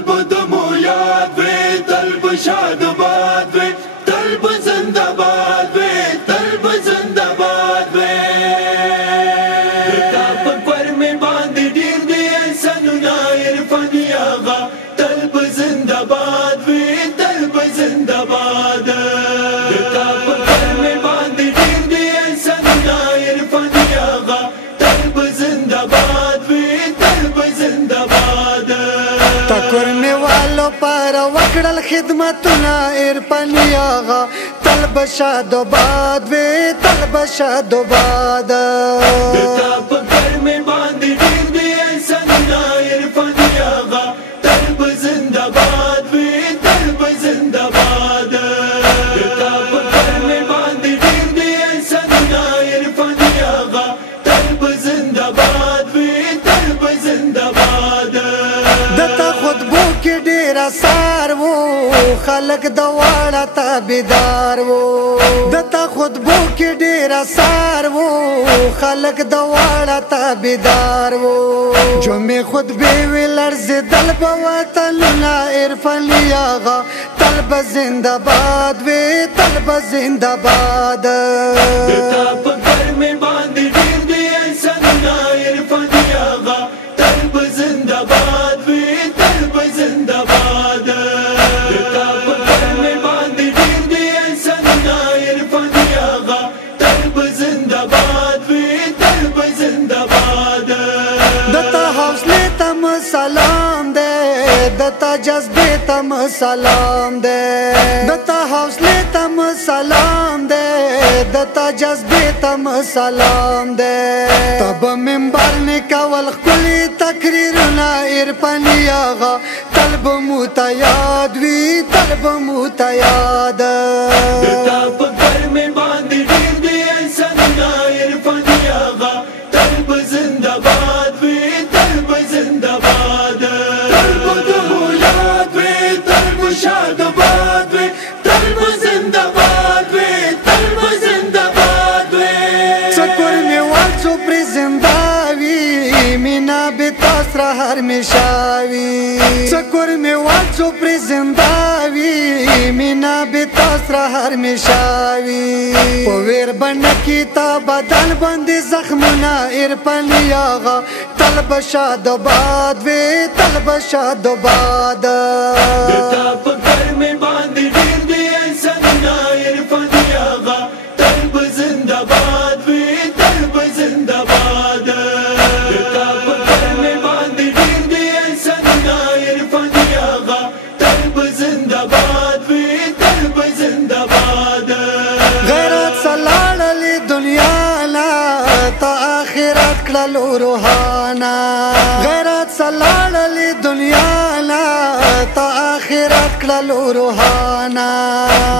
تل به د مو یاد وي تل به شاد باد وي تل به زنده باد وي تل به زنده باد وي تا په پر مې باندې ډېر دي احسانونه عرفاني هغه تل به زنده باد وي تل به زنده باد تا په پر مې باندې ډېر دي احسانونه عرفاني هغه تل به زنده باد وي تل به زنده باد تکور می والو پر وکړل خدمتونه عرفاني هغه تل به شاد باد وي تل به شاد باد تا په پر مې باندې ډېر دي احسانونه عرفاني هغه تل به زنده باد وي تل به زنده باد تا په پر مې باندې ډېر دي احسانونه عرفاني هغه تل به زنده باد وي تل به زنده باد دته خطبو کې ډېر اثار وو خلک د واړه تابعدار وو دته خطبو کې ډېر اثار وو خلک د واړه تابعدار وو جمعې خطبې وې لړزېدل په وطنونه عرفاني هغه تل به زنده باد وي تل به زنده باد تا په پر مې باندې ډېر دي احسانونه عرفاني هغه تل به زنده باد وي تل به زنده باد تا په پر مې باندې ډېر دي احسانونه عرفاني هغه تل به زنده باد وي تل به زنده باد دته حوصلې ته م سلام دی دته جذبې ته م سلام دی دته حوصلې ته م سلام دی دته جذبې ته م سلام دی تب منبر نه کول ښکلي تقریرونه عرفاني هغه تل به مو ته یاد وي تل به مو ته یاد تا په پر مې باندې ډېر دي احسانونه عرفاني هغه تل به زنده باد وي تل به زنده باد تل به د مو یاد وي تل به شاد باد وي تل به زنده باد وي تل به زنده باد وي سکور می والڅو پرې زنده وي مینا به تاسو را همیشه وي سکور می والڅو پرې زنده وي مینا به تاسو را همیشه وي په ویر باندې کې تا بدن باندې زخمونه عرفاني هغه تل به شاد باد وي تل به شاد باد تا په پر مې باندې ډېر دي احسانونه عرفاني هغه تل به زنده باد وي تل به زنده باد تا په پر مې باندې ډېر دي احسانونه عرفاني هغه تل به زنده باد وي تل به زنده باد غیرت سلاړلې دنیا لا تا آخرت کړلو روحانا غیرت سلاړلې دنیا لا تا آخرت کړلو روحانا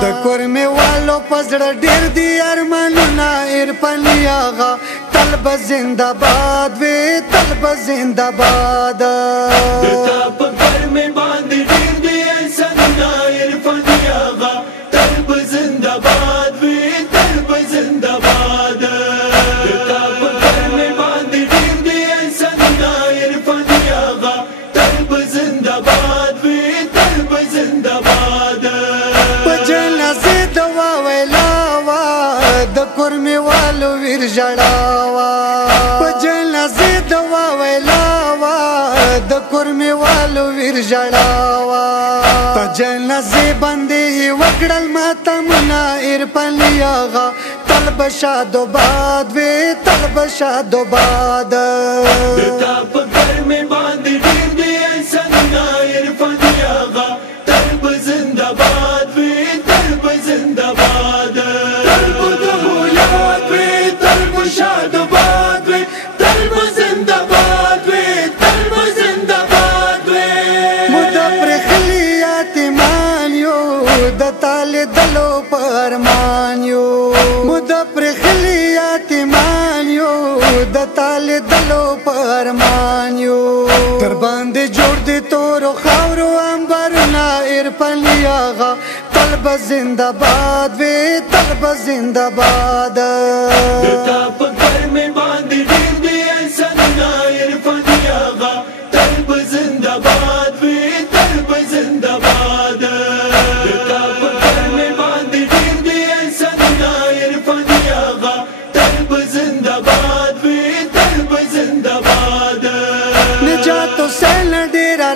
د کورمې والو پزړه ډېر دي ارمانونه عرفاني هغه تل به زنده باد وي تل به زنده باد تا په پر مې باندې ډېر دي احسانونه عرفاني هغه تل به زنده باد وي تل به زنده باد تا په پر مې باندې ډېر دي احسانونه عرفاني هغه تل به زنده باد وي تل به زنده باد په جنازې دوا ویلا وا د کورمې والو ویر ژړاوا په جنازې دوا ویلا وا د کورمې والو ویر ژړاوا په جنازې باندې وکړل ماتمونه عرفاني هغه تل به شاد باد وي تل به شاد باد تا په پر مې باندې ډېر دي احسانونه عرفاني هغه تل به زنده باد وي تل به زنده باد تل به د مو یاد وي تل به شاد باد وي تل به زنده باد وي تل به زنده باد وي مود پرخلی یتیمان یو د تال دلو پرمان یو مود پرخلی یتیمان یو د تال دلو پرمان یو تر باندې جوړ دي تور خاورو انبارونه عرفاني هغه تل به زنده باد وي تل به زنده باد تا په پر مې باندې ډېر دي احسانونه عرفاني هغه تل به زنده باد وي تل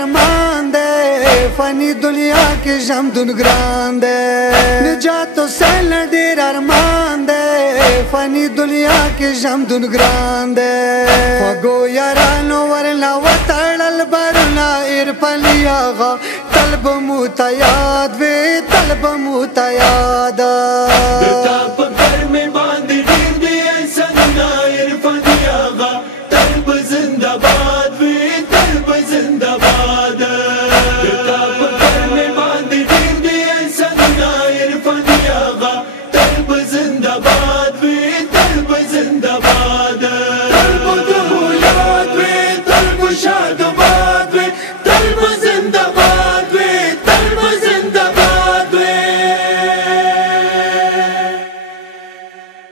ارمان دے فانی دنیا کی ژوندون ګران دے نجات حسین ډیر ارمان دے فانی دنیا کی ژوندون ګران دے خوږو یارانو ورلا وتړل برنا عرفاني آغا طلب مو ته یاد وی طلب مو ته یاد دتا په ګر مې باندې ډېر دي احسانونه عرفاني آغا طلب زنده باد وی طلب زنده باد